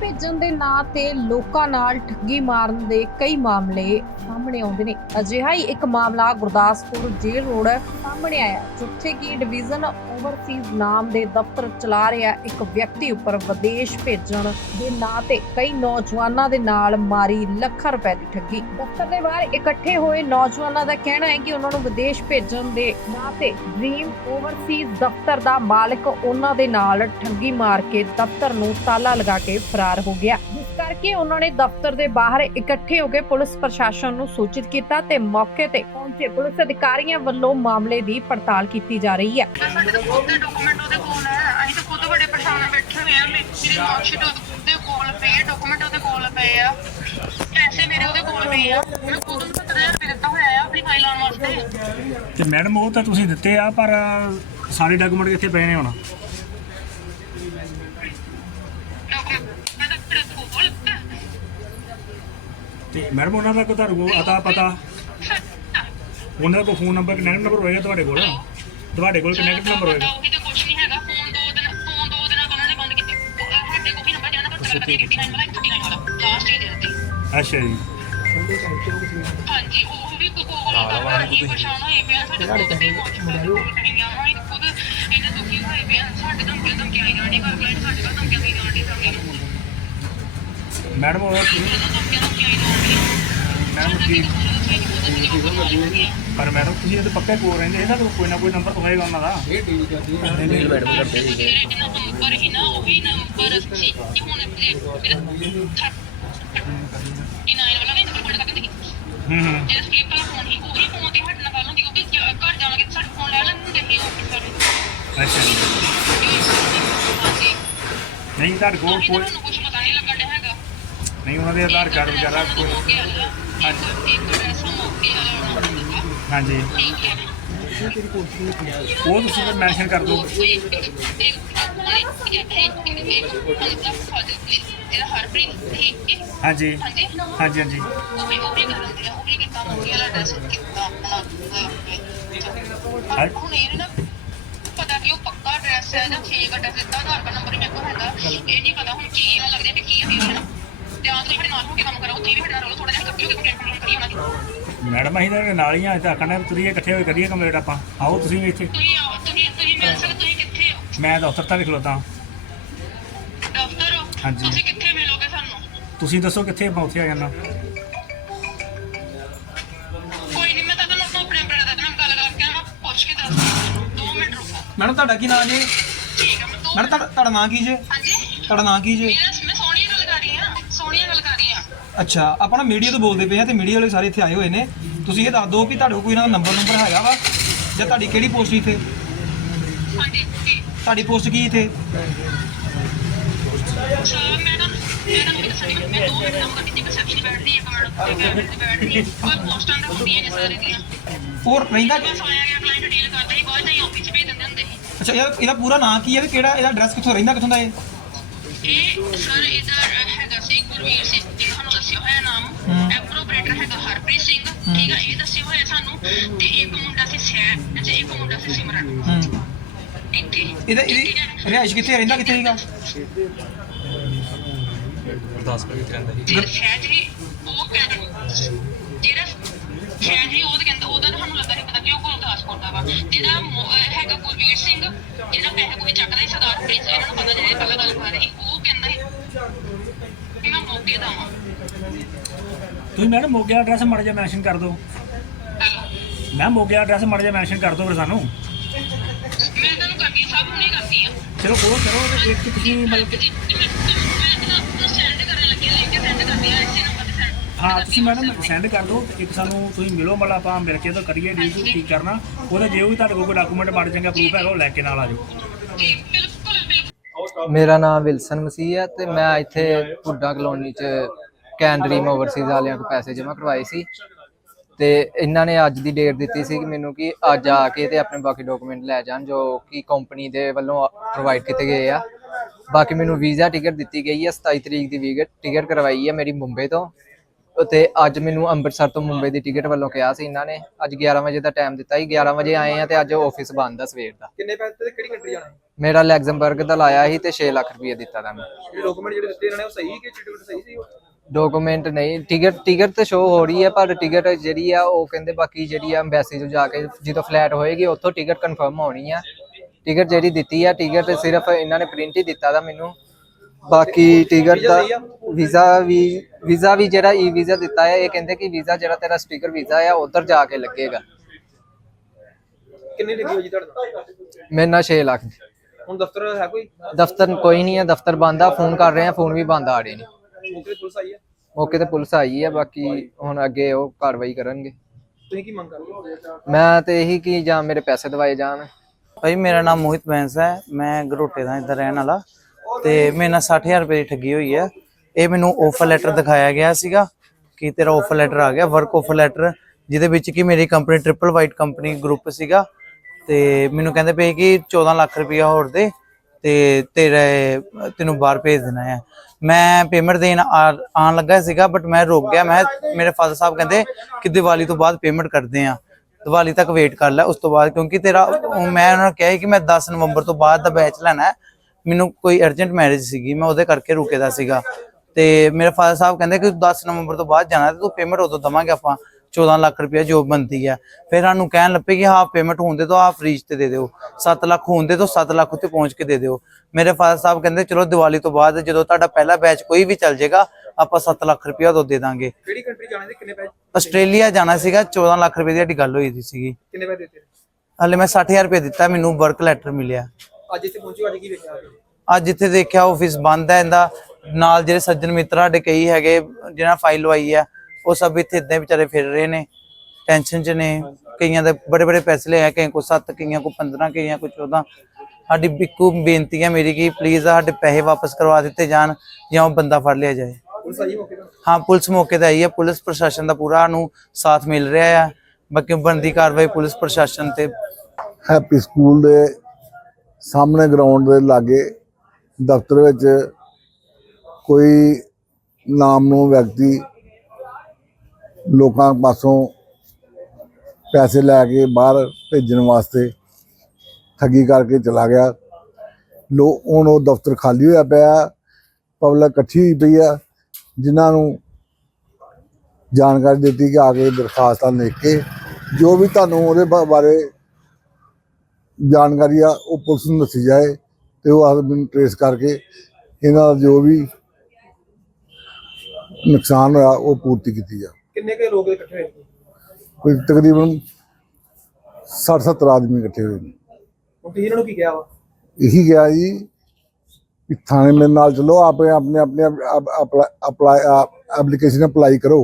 ਭੇਜਣ ਦੇ ਨਾਂ ਤੇ ਲੋਕਾਂ ਨਾਲ ਠੱਗੀ ਮਾਰਨ ਦੇ ਕਈ ਮਾਮਲੇ ਸਾਹਮਣੇ ਆਉਂਦੇ ਨੇ। ਅਜਿਹਾ ਹੀ ਇੱਕ ਮਾਮਲਾ ਗੁਰਦਾਸਪੁਰ ਜੇਲ੍ਹ ਰੋਡ ਸਾਹਮਣੇ ਆਇਆ, ਜਿੱਥੇ ਕਿ ਡਿਵੀਜ਼ਨ ਓਵਰਸੀਜ਼ ਨਾਮ ਦੇ ਦਫ਼ਤਰ ਚਲਾ ਰਿਹਾ ਇੱਕ ਵਿਅਕਤੀ ਉੱਪਰ ਵਿਦੇਸ਼ ਭੇਜਣ ਦੇ ਨਾਂ ਤੇ ਕਈ ਨੌਜਵਾਨਾਂ ਦੇ ਨਾਲ ਮਾਰੀ ਲੱਖਾਂ ਰੁਪਏ ਦੀ ਠੱਗੀ। ਦਫ਼ਤਰ ਦੇ ਬਾਹਰ ਇਕੱਠੇ ਹੋਏ ਨੌਜਵਾਨਾਂ ਦਾ ਕਹਿਣਾ ਹੈ ਕਿ ਉਹਨਾਂ ਨੂੰ ਵਿਦੇਸ਼ ਭੇਜਣ ਦੇ ਨਾਂ ਤੇ ਡ੍ਰੀਮ ਓਵਰਸੀਜ਼ ਦਫ਼ਤਰ ਦਾ ਮਾਲਕ ਉਹਨਾਂ ਦੇ ਨਾਲ ਠੱਗੀ ਮਾਰ ਕੇ ਦਫ਼ਤਰ ਨੂੰ ਤਾਲਾ ਲਗਾ ਕੇ ਫਰਾਰ ਹੋ ਗਿਆ। ਜਿਸ ਕਰਕੇ ਉਹਨਾਂ ਨੇ ਦਫ਼ਤਰ ਦੇ ਬਾਹਰ ਇਕੱਠੇ ਹੋ ਕੇ ਪੁਲਿਸ ਪ੍ਰਸ਼ਾਸਨ ਨੂੰ ਸੂਚਿਤ ਕੀਤਾ ਤੇ ਮੌਕੇ ਤੇ ਪਹੁੰਚੇ ਪੁਲਿਸ ਅਧਿਕਾਰੀਆਂ ਵੱਲੋਂ ਮਾਮਲੇ ਦੀ ਪੜਤਾਲ ਕੀਤੀ ਜਾ ਰਹੀ ਹੈ। ਸਾਡੇ ਤਾਂ ਖੁਦ ਦੇ ਡਾਕੂਮੈਂਟ ਉਹਦੇ ਕੋਲ ਹੈ। ਅਸੀਂ ਤਾਂ ਖੁਦ ਬੜੇ ਪਰੇਸ਼ਾਨ ਬੈਠੇ ਹੋਏ ਆ। ਮੇਰੀ ਮਾਰਕਸ਼ੀਟ ਉਹਦੇ ਕੋਲ ਪਈ ਹੈ ਡਾਕੂਮੈਂਟ ਉਹਦੇ ਕੋਲ ਪਏ ਆ। ਪੈਸੇ ਮੇਰੇ ਉਹਦੇ ਕੋਲ ਪਏ ਆ। ਮੈਂ ਖੁਦ ਨੂੰ 70000 ਰੁਪਏ ਦਿੱਤਾ ਹੋਇਆ ਆ ਆਪਣੀ ਫਾਈਲ ਆਉਣ ਵਾਸਤੇ। ਤੇ ਮੈਡਮ ਉਹ ਤਾਂ ਤੁਸੀਂ ਦਿੱਤੇ ਆ ਪਰ ਸਾਰੇ ਡਾਕੂਮੈਂਟ ਕਿੱਥੇ ਪਏ ਨੇ ਹੁਣ ਡਾਕੂਮੈਂਟ ਮੈਂ ਤਾਂ ਤੇਰੇ ਕੋਲ ਤੇ ਮੈਡਮ ਉਹਨਾਂ ਦਾ ਕੋਈ ਤੁਹਾਨੂੰ ਕੋਲ ਅਤਾ ਪਤਾ। ਉਹਨਾਂ ਦਾ ਕੋਈ ਫੋਨ ਨੰਬਰ ਕਨੈਕਟ ਨੰਬਰ ਹੋਏਗਾ ਤੁਹਾਡੇ ਕੋਲ? ਤੁਹਾਡੇ ਕੋਲ ਕਨੈਕਟ ਨੰਬਰ ਹੋਏਗਾ। ਉਹੀ ਤਾਂ ਕੁਝ ਨਹੀਂ ਹੈਗਾ। ਫੋਨ ਦੋ ਦਿਨ ਫੋਨ ਦੋ ਦਿਨਾਂ ਉਹਨਾਂ ਨੇ ਬੰਦ ਕੀਤੇ। ਸਾਡੇ ਕੋਲ ਵੀ ਨੰਬਰ ਜਾਣਾ ਪਰ ਚੱਲ 89 ਵਾਲਾ 39 ਵਾਲਾ। ਲਾਸਟ ਹੀ ਦੇ ਦਿੱਤੇ। ਅੱਛਾ ਜੀ। ਹਾਂਜੀ ਉਹ ਵੀ ਕੋਈ ਕੋਲ ਕਰਦਾ ਹੀ ਪਰੇਸ਼ਾਨ ਹੋਏ ਪਿਆ ਸਾਡੇ ਕੋਲ ਤੇ ਪਹੁੰਚ ਗਈਆਂ ਹਾਂ ਖੁਦ ਇਹਨਾਂ ਦੁਖੀ ਹੋਏ ਪਿਆ ਸਾਡੇ ਧਮਕੀਆਂ ਧਮਕੀਆਂ ਆਈ ਜਾਣੀ ਕਰ ਕਲਾਇੰਟ ਸਾਡੇ ਕੋਲ ਧਮਕੀਆਂ ਆਈ ਜਾਣੀ ਸਾਡੇ ਨੂੰ ਮੈਡਮ ਉਹ ਜਾਣੀ ਮੈਡਮ ਕੀ ਕੀ ਪਰ ਮੈਡਮ ਤੁਸੀਂ ਇਹ ਤਾਂ ਪੱਕੇ ਕੋਲ ਰਹਿੰਦੇ ਇਹਨਾਂ ਕੋਲ ਕੋਈ ਨਾ ਕੋਈ ਨੰਬਰ ਹੋਏਗਾ ਉਹਨਾਂ ਦਾ। ਨੰਬਰ ਹੀ ਨਾ ਉਹੀ ਨੰਬਰ ਸੀ। ਹੁਣ ਇਹ 39 ਵਾਲਾ ਨਹੀਂ ਨੰਬਰ ਕੋਲ ਕਰਕੇ ਦੇਖੀ ਹੂੰ ਹੂੰ। ਜਿਹੜਾ ਫਲਿੱਪ ਵਾਲਾ ਫੋਨ ਸੀ ਉਹੀ ਫੋਨ ਤੇ ਨਾਲ ਗੱਲ ਹੁੰਦੀ ਕਿਉਂਕਿ ਜ- ਘਰ ਜਾਵਾਂਗੇ ਸਾਡੇ ਫੋਨ ਲੈ ਲੈਂਦੇ ਸੀ ਉਹ ਸਾਰੇ ਅੱਛਾ ਜੀ। ਨਹੀਂ ਤੁਹਾਡੇ ਕੋਲ ਕੋਈ ਮੈਨੂੰ ਕੁਝ ਪਤਾ ਨਹੀਂ ਲੱਗਣ ਡਿਆ ਹੈਗਾ ਨਹੀਂ ਉਹਨਾਂ ਦੇ ਆਧਾਰ ਕਾਰਡ ਵਗੈਰਾ ਕੋਈ ਹਾਂਜੀ ਹਾਂਜੀ ਉਹ ਤੁਸੀਂ ਫਿਰ ਮੈਂਸ਼ਨ ਕਰ ਦਿਓ ਹਾਂਜੀ ਹਾਂਜੀ ਹਾਂਜੀ ਪਤਾ ਕਿ ਉਹ ਪੱਕਾ ਐਡਰੈਸ ਹੈ ਜਾਂ ਫੇਕ ਐਡਰੈਸ ਦਿੱਤਾ ਆਧਾਰ ਕਾਰਡ ਨੰਬਰ ਮੇਰੇ ਕੋਲ ਹੈਗਾ ਇਹ ਨਹੀਂ ਪਤਾ ਹੁਣ ਕੀ ਲੱਗਦੇ ਵੀ ਕੀ ਹੈ ਫੇਕ ਹੈ ਤੇ ਆਹ ਤੁਸੀਂ ਸਾਡੇ ਨਾਲ ਹੋ ਕੇ ਕੰਮ ਕਰੋ ਉੱਥੇ ਵੀ ਸਾਡੇ ਨਾਲ ਰਹੋ ਥੋੜਾ ਜਿਹਾ ਕੱਪਿਓ ਕਿ ਕੰਪਲੇਂਟ ਕਰੀ ਉਹਨਾਂ ਦੀ ਮੈਡਮ ਅਸੀਂ ਤਾਂ ਨਾਲ ਹੀ ਆ ਇੱਥੇ ਆਖਣਾ ਤੁਰੀਏ ਇਕੱਠੇ ਹੋਏ ਕਰੀਏ ਕੰਪਲੀਟ ਆਪਾਂ। ਆਓ ਤੁਸੀਂ ਵੀ ਇੱਥੇ। ਤੁਸੀਂ ਆਓ ਤੁਸੀਂ ਤੁਸੀਂ ਮਿਲ ਸਕਦੇ ਤੁਸੀਂ ਕਿੱਥੇ ਹੋ? ਮੈਂ ਦਫ਼ਤਰ ਤੱਕ ਖਲੋਤਾ ਦਫ਼ਤਰ ਹੋ? ਹਾਂਜੀ। ਤੁਸੀਂ ਕਿੱਥੇ ਮਿਲੋਗੇ ਸਾਨੂੰ? ਤੁਸੀਂ ਦੱਸੋ ਕਿੱਥੇ ਆਪਾਂ ਉੱਥੇ ਆ ਜਾਣਾ ਕੋਈ ਨਹੀਂ ਮੈਂ ਤਾਂ ਤੁਹਾਨੂੰ ਆਪਣੇ ਬ੍ਰਦਰ ਨਾਲ ਗੱਲ ਕਰਕੇ ਮੈਂ ਪੁੱਛ ਕੇ ਦੱਸਦੀ 2 ਮਿੰਟ ਰੁਕੋ। ਮੈਡਮ ਤੁਹਾਡਾ ਕੀ ਨਾਮ ਜੀ? ਠੀਕ ਹੈ ਮੈਂ ਦੋ ਮੈਡਮ ਤੁਹਾਡਾ ਤੁਹਾਡਾ ਨਾਂ ਕੀ ਜੇ? ਹਾਂਜੀ। ਤੁਹਾਡਾ ਨਾਂ ਕੀ ਜੇ? ਮੇਰਾ ਅੱਛਾ ਆਪਾਂ ਨਾ ਮੀਡੀਆ ਤੋਂ ਬੋਲਦੇ ਪਏ ਆ ਤੇ ਮੀਡੀਆ ਵਾਲੇ ਸਾਰੇ ਇੱਥੇ ਆਏ ਹੋਏ ਨੇ। ਤੁਸੀਂ ਇਹ ਦੱਸ ਦਿਓ ਕਿ ਤੁਹਾਡੇ ਕੋਲ ਕੋਈ ਇਹਨਾਂ ਦਾ ਨੰਬਰ ਨੰਬਰ ਹੈਗਾ ਵਾ? ਜਾਂ ਤੁਹਾਡੀ ਕਿਹੜੀ ਪੋਸਟ ਇੱਥੇ? ਜੀ ਤੁਹਾਡੀ ਪੋਸਟ ਕੀ ਇੱਥੇ? ਸਰ ਮੈਂ ਤਾਂ ਮੈਂ ਤੁਹਾਨੂੰ ਵੀ ਦੱਸਣੀ ਮੈਂ ਦੋ ਮਿੰਟ ਕੰਮ ਕਰਦੀ ਇੱਕ ਸੈਕਸ਼ਨ ਬੈਠਦੀ ਇੱਕ ਮਿੰਟ ਕੈਮਰੇ ਤੇ ਬੈਠਦੀ ਕੋਈ ਪੋਸਟਾਂ ਤਾਂ ਹੁੰਦੀਆਂ ਨੇ ਸਾਰੇ ਦੀਆਂ। ਹੋਰ ਰਹਿੰਦਾ ਬਸ ਆਇਆ ਗਿਆ ਕਲਾਇੰਟ ਡੀਲ ਕਰਦਾ ਸੀ ਬਾਅਦ ਨਹੀਂ ਆਫਿਸ ਚ ਭੇਜ ਦਿੰਦੇ ਹੁੰਦੇ ਸੀ। ਅੱਛਾ ਇਹਦਾ ਇਹਦਾ ਪੂਰਾ ਨਾਂ ਕੀ ਹੈ ਤੇ ਕਿਹੜਾ ਇਹਦਾ ਐਡਰੈਸ ਕਿੱਥੋਂ ਰਹਿੰਦਾ ਕਿੱਥੋਂ ਦਾ ਇਹ? ਇਹ ਸਰ ਇਹਦਾ ਆ ਇਹ ਦੱਸਿਆ ਹੋਇਆ ਸਾਨੂੰ ਤੇ ਇੱਕ ਮੁੰਡਾ ਸੀ ਸੈਰ ਤੇ ਇੱਕ ਮੁੰਡਾ ਸੀ ਸਿਮਰਨ। ਹੂੰ। ਇੱਥੇ। ਇਹਦਾ ਇਹਦੀ ਰਿਹਾਇਸ਼ ਕਿੱਥੇ ਰਹਿੰਦਾ ਕਿੱਥੇ ਸੀਗਾ? ਜਿਹੜਾ ਸ਼ਾਇਦ ਜੀ ਉਹ ਕਹਿੰਦੇ ਜਿਹੜਾ ਸ਼ਾਇਦ ਜੀ ਉਹ ਤਾਂ ਕਹਿੰਦਾ ਉਹਦਾ ਤਾਂ ਸਾਨੂੰ ਲੱਗਾ ਨਹੀਂ ਪਤਾ ਕਿ ਉਹ ਗੁਰਦਾਸਪੁਰ ਦਾ ਵਾ। ਜਿਹੜਾ ਮੋ- ਅਹ ਹੈਗਾ ਕੁਲਵੀਰ ਸਿੰਘ ਜਿਹੜਾ ਪੈਸੇ ਕੋਈ ਚੱਕਦਾ ਸੀ ਸਰਦਾਰ ਪ੍ਰਿੰਸ ਇਹਨਾਂ ਨੂੰ ਪਤਾ ਜਿਹੜੇ ਪਹਿਲਾਂ ਗੱਲ ਕਰ ਰਹੇ। ਸੀ ਉਹ ਦਾ। ਤੁਸੀਂ ਮੈਡਮ ਮੋਗੇ ਐਡਰੈਸ ਮੜ ਜਾ ਮੈਂਸ਼ਨ ਕਰ ਦਿਓ। ਮੈਂ ਮੋਗੇ ਐਡਰੈਸ ਮੜ ਜਾ ਮੈਂਸ਼ਨ ਕਰ ਦਿਓ ਫਿਰ ਸਾਨੂੰ। ਮੈਂ ਤੁਹਾਨੂੰ ਕਰਦੀ ਹਾਂ ਸਭ ਹੁਣੇ ਕਰਦੀ ਚਲੋ ਉਹ ਕਰੋ ਤੇ ਇੱਕ ਤੁਸੀਂ ਮਤਲਬ ਕਿ- ਹਾਂ ਤੁਸੀਂ ਮੈਡਮ ਸੈਂਡ ਕਰ ਦਿਓ ਤੇ ਇੱਕ ਸਾਨੂੰ ਤੁਸੀਂ ਮਿਲੋ ਮਤਲਬ ਆਪਾਂ ਮਿਲ ਕੇ ਤਾਂ ਕਰੀਏ ਡੀਲ ਕੀ ਕਰਨਾ। ਉਹਦੇ ਜੇ ਵੀ ਤੁਹਾਡੇ ਕੋਲ ਕੋਈ ਡਾਕੂਮੈਂਟ ਬੜ ਚੰਗਾ ਪ੍ਰੂਫ ਹੈਗਾ ਉਹ ਲੈ ਕੇ ਨਾਲ ਆ ਜਾਓ। ਮੇਰਾ ਨਾਮ ਵਿਲਸਨ ਮਸੀਹ ਹੈ ਤੇ ਮੈਂ ਇੱਥੇ ਪੁੱਡਾ ਕਲੋਨੀ ਚ ਕੈਨਡਰੀਮ ਓਵਰਸੀਜ਼ ਵਾਲਿਆਂ ਕੋਲ ਪੈਸੇ ਜਮ੍ਹਾਂ ਕਰਵਾਏ ਸੀ। ਤੇ ਇਹਨਾਂ ਨੇ ਅੱਜ ਦੀ ਡੇਟ ਦਿੱਤੀ ਸੀ ਕਿ ਮੈਨੂੰ ਕਿ ਅੱਜ ਆ ਕੇ ਤੇ ਆਪਣੇ ਬਾਕੀ ਡਾਕੂਮੈਂਟ ਲੈ ਜਾਣ ਜੋ ਕਿ ਕੰਪਨੀ ਦੇ ਵੱਲੋਂ ਪ੍ਰੋਵਾਈਡ ਕੀਤੇ ਗਏ ਆ। ਬਾਕੀ ਮੈਨੂੰ ਵੀਜ਼ਾ ਟਿਕਟ ਦਿੱਤੀ ਗਈ ਹੈ 27 ਤਰੀਕ ਦੀ ਵੀਜ਼ਾ ਟਿਕਟ ਕਰਵਾਈ ਹੈ ਮੇਰੀ ਮੁੰਬਈ ਤੋਂ। ਤੇ ਅੱਜ ਮੈਨੂੰ ਅੰਮ੍ਰਿਤਸਰ ਤੋਂ ਮੁੰਬਈ ਦੀ ਟਿਕਟ ਵੱਲੋਂ ਕਿਹਾ ਸੀ ਇਹਨਾਂ ਨੇ। ਅੱਜ 11 ਵਜੇ ਦਾ ਟਾਈਮ ਦਿੱਤਾ ਸੀ 11 ਵਜੇ ਆਏ ਆ ਤੇ ਅੱਜ ਆਫਿਸ ਬੰਦ ਆ ਸਵੇਰ ਦਾ। ਕਿੰਨੇ ਪੈਸੇ ਤੇ ਕਿਹੜੀ ਕੰਟਰੀ ਜਾਣਾ ਮੇਰਾ ਲੈਗਜ਼ਮਬਰਗ ਦਾ ਲਾਇਆ ਸੀ ਤੇ 6 ਲੱਖ ਰੁਪਏ ਦਿੱਤਾ ਤਾਂ ਮੈਂ। ਜਿਹੜੇ ਡਾਕੂਮੈਂਟ ਜਿਹੜੇ ਦਿੱਤੇ ਇਹਨਾਂ ਨੇ ਉਹ ਸਹੀ ਕਿ ਟਿਕਟ ਸਹੀ ਸੀ ਡਾਕੂਮੈਂਟ ਨਹੀਂ। ਟਿਕਟ ਟਿਕਟ ਤੇ ਸ਼ੋ ਹੋ ਰਹੀ ਹੈ ਪਰ ਟਿਕਟ ਜਿਹੜੀ ਆ ਉਹ ਕਹਿੰਦੇ ਬਾਕੀ ਜਿਹੜੀ ਆ ਐਮਬੈਸੀ ਤੋਂ ਜਾ ਕੇ ਜਦੋਂ ਫਲੈਟ ਹੋਏਗੀ ਉੱਥੋਂ ਟਿਕਟ ਕਨਫਰਮ ਹੋਣੀ ਆ। ਟਿਕਟ ਜਿਹੜੀ ਦਿੱਤੀ ਆ ਟਿਕਟ ਸਿਰਫ ਇਹਨਾਂ ਨੇ ਪ੍ਰਿੰਟ ਹੀ ਦਿੱਤਾ ਦਾ ਮੈਨੂੰ। ਬਾਕੀ ਟਿਕਟ ਦਾ ਵੀਜ਼ਾ ਵੀ ਵੀਜ਼ਾ ਵੀ ਜਿਹੜਾ ਈ ਵੀਜ਼ਾ ਦਿੱਤਾ ਹੈ ਇਹ ਕਹਿੰਦੇ ਕਿ ਵੀਜ਼ਾ ਜਿਹੜਾ ਤੇਰਾ ਸਪੀਕਰ ਵੀਜ਼ਾ ਆ ਉਧਰ ਜਾ ਕੇ ਲੱਗੇਗਾ। ਕਿੰਨੀ ਲੱਗੀ ਹੋਈ ਜੀ ਤੁਹਾਡੇ ਨਾਲ? ਮੇਰੇ ਨਾਲ 6 ਲੱਖ ਹੁਣ ਦਫ਼ਤਰ ਹੈ ਕੋਈ? ਦਫ਼ਤਰ ਕੋਈ ਨਹੀਂ ਹੈ ਦਫ਼ਤਰ ਬੰਦ ਆ ਫੋਨ ਕਰ ਰਹੇ ਆ ਫੋਨ ਵੀ ਬੰਦ ਆ ਰਹੇ ਨੇ ਮੌਕੇ ਤੇ ਪੁਲਿਸ ਆਈ ਹੈ? ਮੌਕੇ ਤੇ ਪੁਲਿਸ ਆਈ ਹੈ ਬਾਕੀ ਹੁਣ ਅੱਗੇ ਉਹ ਕਾਰਵਾਈ ਕਰਨਗੇ। ਤੁਸੀਂ ਕੀ ਮੰਗ ਕਰਦੇ ਹੋ? ਮੈਂ ਤੇ ਇਹੀ ਕਿ ਜਾਂ ਮੇਰੇ ਪੈਸੇ ਦਵਾਏ ਜਾਣ। ਭਾਈ ਮੇਰਾ ਨਾਮ ਮੋਹਿਤ ਬੈਂਸ ਹੈ ਮੈਂ ਗਰੋਟੇ ਦਾ ਇੱਧਰ ਰਹਿਣ ਵਾਲਾ। ਤੇ ਮੇਰੇ ਨਾਲ 60000 ਰੁਪਏ ਦੀ ਠੱਗੀ ਹੋਈ ਹੈ ਇਹ ਮੈਨੂੰ ਆਫਰ ਲੈਟਰ ਦਿਖਾਇਆ ਗਿਆ ਸੀਗਾ ਕਿ ਤੇਰਾ ਆਫਰ ਲੈਟਰ ਆ ਗਿਆ ਵਰਕ ਆਫਰ ਲੈਟਰ ਜਿਹਦੇ ਵਿੱਚ ਕਿ ਮੇਰੀ company triple white company group ਸੀਗਾ। ਤੇ ਮੈਨੂੰ ਕਹਿੰਦੇ ਪਏ ਕਿ 14 ਲੱਖ ਰੁਪਇਆ ਹੋਰ ਦੇ ਤੇ ਤੇਰੇ, ਤੈਨੂੰ ਬਾਹਰ ਭੇਜ ਦੇਣਾ ਹੈ ਮੈਂ ਪੇਮੈਂਟ ਦੇਣ ਆ- ਆਉਣ ਲੱਗਾ ਸੀਗਾ ਬਟ ਮੈਂ ਰੁਕ ਗਿਆ। ਮੈਂ, ਮੇਰੇ ਫਾਦਰ ਸਾਹਿਬ ਕਹਿੰਦੇ ਕਿ ਦੀਵਾਲੀ ਤੋਂ ਬਾਅਦ ਪੇਮੈਂਟ ਕਰਦੇ ਆ। ਦੀਵਾਲੀ ਤੱਕ ਵੇਟ ਕਰ ਲੈ, ਉਸ ਤੋਂ ਬਾਅਦ ਕਿਉਂਕਿ ਤੇਰਾ ਮੈਂ ਉਹਨਾਂ ਨੂੰ ਕਿਹਾ ਕਿ ਮੈਂ 10 ਨਵੰਬਰ ਤੋਂ ਬਾਅਦ ਦਾ ਬੈਚ ਲੈਣਾ ਹੈ। ਮੈਨੂੰ ਕੋਈ ਅਰਜੈਂਟ ਮੈਰਿਜ ਸੀਗੀ ਮੈਂ ਉਹਦੇ ਕਰਕੇ ਰੁਕੇ ਦਾ ਸੀਗਾ। ਤੇ ਮੇਰੇ ਫਾਦਰ ਸਾਹਿਬ ਕਹਿੰਦੇ ਕਿ 10 ਨਵੰਬਰ ਤੋਂ ਬਾਅਦ ਜਾਣਾ ਤੇ ਤੂੰ ਪੇਮੈਂਟ ਉਦੋਂ ਦਵਾਂਗੇ ਆਪਾਂ 14 ਲੱਖ ਰੁਪਇਆ ਜੋ ਬਣਦੀ ਹੈ ਫਿਰ ਸਾਨੂੰ ਕਹਿਣ ਲੱਪੇ ਕਿ ਹਾਫ ਪੇਮੈਂਟ ਹੋਣ ਦੇ ਤੋਂ ਹਾਫ ਫ੍ਰੀਜ ਤੇ ਦੇ ਦਿਓ। 7 ਲੱਖ ਹੋਣ ਦੇ ਤੋਂ 7 ਲੱਖ ਉੱਤੇ ਪਹੁੰਚ ਕੇ ਦੇ ਦਿਓ। ਮੇਰੇ ਫਾਦਰ ਸਾਹਿਬ ਕਹਿੰਦੇ ਚਲੋ ਦੀਵਾਲੀ ਤੋਂ ਬਾਅਦ ਜਦੋਂ ਤੁਹਾਡਾ ਪਹਿਲਾ ਬੈਚ ਕੋਈ ਵੀ ਚੱਲ ਜਾਏਗਾ ਆਪਾਂ 7 ਲੱਖ ਰੁਪਇਆ ਉਦੋਂ ਦੇ ਦਾਂਗੇ। ਕਿਹੜੀ ਕੰਟਰੀ ਜਾਣਾ ਸੀ ਕਿੰਨੇ ਪੈਸੇ ਆਸਟ੍ਰੇਲੀਆ ਜਾਣਾ ਸੀਗਾ 14 ਲੱਖ ਰੁਪਏ ਦੀ ਸਾਡੀ ਗੱਲ ਹੋਈ ਸੀਗੀ। ਕਿੰਨੇ ਪੈਸੇ ਦਿੱਤੇ? ਹਲੇ ਮੈਂ 60000 ਰੁਪਏ ਦਿੱਤਾ ਮੈਨੂੰ ਵਰਕ ਲੈਟਰ ਮਿਲਿਆ। ਅੱਜ ਇੱਥੇ ਪਹੁੰਚੋ ਅੱਜ ਕੀ ਵੇਖਿਆ ਆ ਕੇ? ਅੱਜ ਜਿੱਥੇ ਦੇਖਿਆ ਆਫਿਸ ਬੰਦ ਹੈ ਇਹਦਾ ਨਾਲ ਜਿਹੜੇ ਸੱਜਣ ਮਿੱਤਰ ਸਾਡੇ ਕਈ ਹੈਗੇ ਜਿਹਨਾਂ ਫਾਈਲ ਲਵਾਈ ਹੈ ਉਹ ਸਭ ਇੱਥੇ ਇਦਾਂ ਵਿਚਾਰੇ ਫਿਰ ਰਹੇ ਨੇ ਟੈਨਸ਼ਨ 'ਚ ਨੇ ਕਈਆਂ ਦੇ ਬੜੇ ਬੜੇ ਪੈਸੇ ਲਏ ਆ ਕਈਆਂ ਕੋ 7 ਕਈਆਂ ਕੋ 15 ਕਈਆਂ ਕੋ 14 ਸਾਡੀ ਬਿੱਕੂ ਬੇਨਤੀ ਹੈ ਮੇਰੀ ਕਿ ਪਲੀਜ਼ ਸਾਡੇ ਪੈਸੇ ਵਾਪਸ ਕਰਵਾ ਦਿੱਤੇ ਜਾਣ ਜਾਂ ਉਹ ਬੰਦਾ ਫੜ ਲਿਆ ਜਾਏ। ਪੁਲਿਸ ਆਈ ਮੌਕੇ ਤੇ? ਹਾਂ ਪੁਲਿਸ ਮੌਕੇ ਤੇ ਆਈ ਹੈ ਪੁਲਿਸ ਪ੍ਰਸ਼ਾਸਨ ਦਾ ਪੂਰਾ ਨੂੰ ਸਾਥ ਮਿਲ ਰਿਹਾ ਹੈ ਬਾਕੀ ਬਣਦੀ ਕਾਰਵਾਈ ਪੁਲਿਸ ਪ੍ਰਸ਼ਾਸਨ ਤੇ ਹੈਪੀ ਸਕੂਲ ਦੇ ਸਾਹਮਣੇ ਗਰਾਊਂਡ ਦੇ ਲਾਗੇ ਦਫ਼ਤਰ ਵਿੱਚ ਕੋਈ ਨਾਮ ਨੂੰ ਵਿਅਕਤੀ ਲੋਕਾਂ ਪਾਸੋਂ ਪੈਸੇ ਲੈ ਕੇ ਬਾਹਰ ਭੇਜਣ ਵਾਸਤੇ ਠੱਗੀ ਕਰਕੇ ਚਲਾ ਗਿਆ। ਲੋ, ਹੁਣ ਉਹ ਦਫ਼ਤਰ ਖਾਲੀ ਹੋਇਆ ਪਿਆ ਪਬਲਿਕ ਇਕੱਠੀ ਹੋਈ ਪਈ ਆ, ਜਿਨ੍ਹਾਂ ਨੂੰ ਜਾਣਕਾਰੀ ਦਿੱਤੀ ਕਿ ਆ ਕੇ ਦਰਖਾਸਤਾਂ ਲਿਖ ਕੇ ਜੋ ਵੀ ਤੁਹਾਨੂੰ ਉਹਦੇ ਬਾ- ਬਾਰੇ ਜਾਣਕਾਰੀ ਆ ਉਹ ਪੁਲਿਸ ਨੂੰ ਦੱਸੀ ਜਾਏ ਤੇ ਉਹ ਆਦਮੀ ਨੂੰ ਟ੍ਰੇਸ ਕਰਕੇ ਇਹਨਾਂ ਦਾ ਜੋ ਵੀ ਨੁਕਸਾਨ ਹੋਇਆ ਉਹ ਪੂਰਤੀ ਕੀਤੀ ਜਾ ਕਿੰਨੇ ਕੇ ਲੋਕ ਇਕੱਠੇ ਹੋਏ? ਸੀ? ਕੋਈ ਤਕਰੀਬਨ 60 70 ਆਦਮੀ ਇਕੱਠੇ ਹੋਏ ਨੇ। ਹੁਣ ਤੁਸੀਂ ਇਹਨਾਂ ਨੂੰ ਕੀ ਕਿਹਾ ਵਾ? ਇਹੀ ਗਿਆ ਜੀ ਕਿ ਥਾਣੇ ਮੇਰੇ ਨਾਲ ਚਲੋ ਆਪੇ ਆਪਣੇ ਆਪਣੇ ਅਪਲਾਈ ਐਪਲੀਕੇਸ਼ਨ ਅਪਲਾਈ ਕਰੋ।